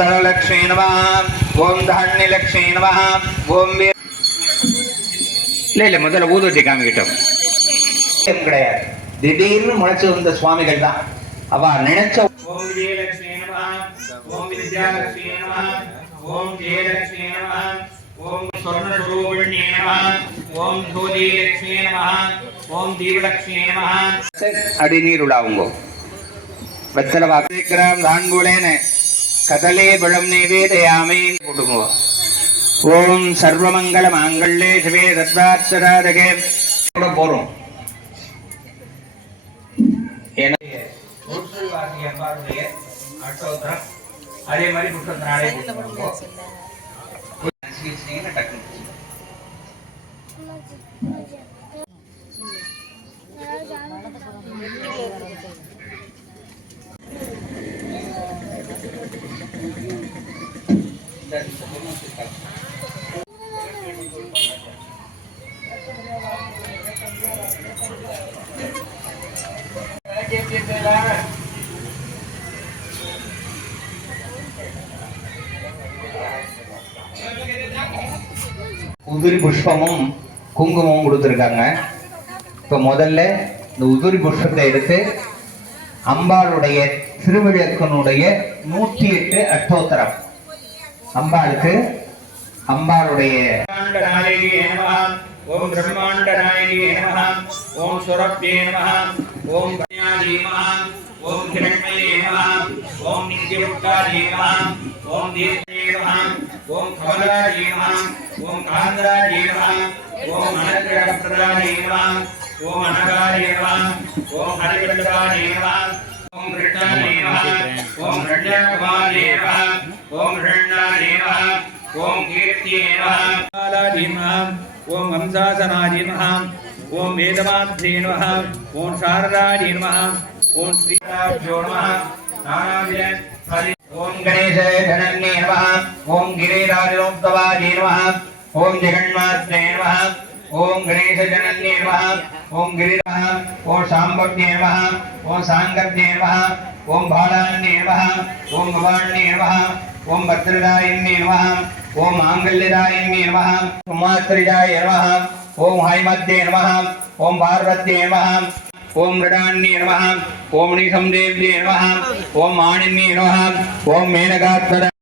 धनलक्ष्मी नमः ओम धान्यलक्ष्मी नमः ओम ले முதல்ல ஊதுவத்தி காமிக்கிட்டோம் கிடையாது திடீர்னு முளைச்சு வந்த சுவாமிகள் தான் அவ நினைச்ச ஓம் விஜயலட்சுமி நமः ஓம் வித்யாலட்சுமி நமः ஓம் ஜெயலட்சுமி நமः ஓம் ஸ்வர்ணஸ்வரூபிணி நமः ஓம் ஜோதிலட்சுமி நமः ஓம் தீவலட்சுமி நமः அடி நீருளாவுங்கோ வச்சல வாக்கிராம் தான்கூலேன கதலே பழம் நிவேதயாமி போடுங்கோ ஓம் சர்வமங்கள மாங்கல்யே சிவே சர்வார்த்தசாதகே கூட போறோம் அதே மாதிரி புஷ்பத்தினாலே உதிரி புஷ்பமும் குங்குமமும் கொடுத்துருக்காங்க. இப்போ முதல்ல இந்த உதிரி புஷ்பத்தை எடுத்து அம்பாளுடைய திருவிளக்கனுடைய 108 அஷ்டோத்தரம் அம்பாளுக்கு அம்பாளுடைய ஓம் பிரம்மாண்ட நாயகியே நமः ஓம் சுரப்யே நமः ஓம் கன்யாயே நமः ஓம் கிரண்மயே நமः ஓம் நித்யமுக்தாயே நமः ஓம் தீர்த்தயே நமः ஓம் கமலாயே நமः ஓம் காந்தராயே நமः ஓம் அனந்தரப்ரதாயே நமः ஓம் அனகாயே நமः ஓம் ஹரிவல்லபாயே நமः ஓம் கிருஷ்ணாயே நமः ஓம் ரண்யகுமாரே நமः ஓம் ஷண்ணாயே நமः ஓம் கீர்த்தியே நமः ओम हंसासनाय नमः ओम वेदमात्रे नमः ओम शारदाय नमः ओम श्रीराभ्यो नमः नानाविध हरि ओम गणेशाय धनन्ये नमः ओम गिरिराजोत्तवाय नमः ओम जगन्मात्रे नमः ओम गणेशजनन्ये नमः ओम गिरिराज ओम शाम्भव्ये नमः ओम सांगव्ये नमः ओम बालान्ये नमः ओम भवान्ये नमः ओम भद्रदायिन्ये नमः ओम मांगल्यदायिन्ये नमः ओम मातृजाय नमः ओम हैमद्ये नमः ओम पार्वत्ये नमः ओम मृडान्ये नमः ओम निसंदेव्ये नमः ओम माणिन्ये नमः ओम मेनकात्मज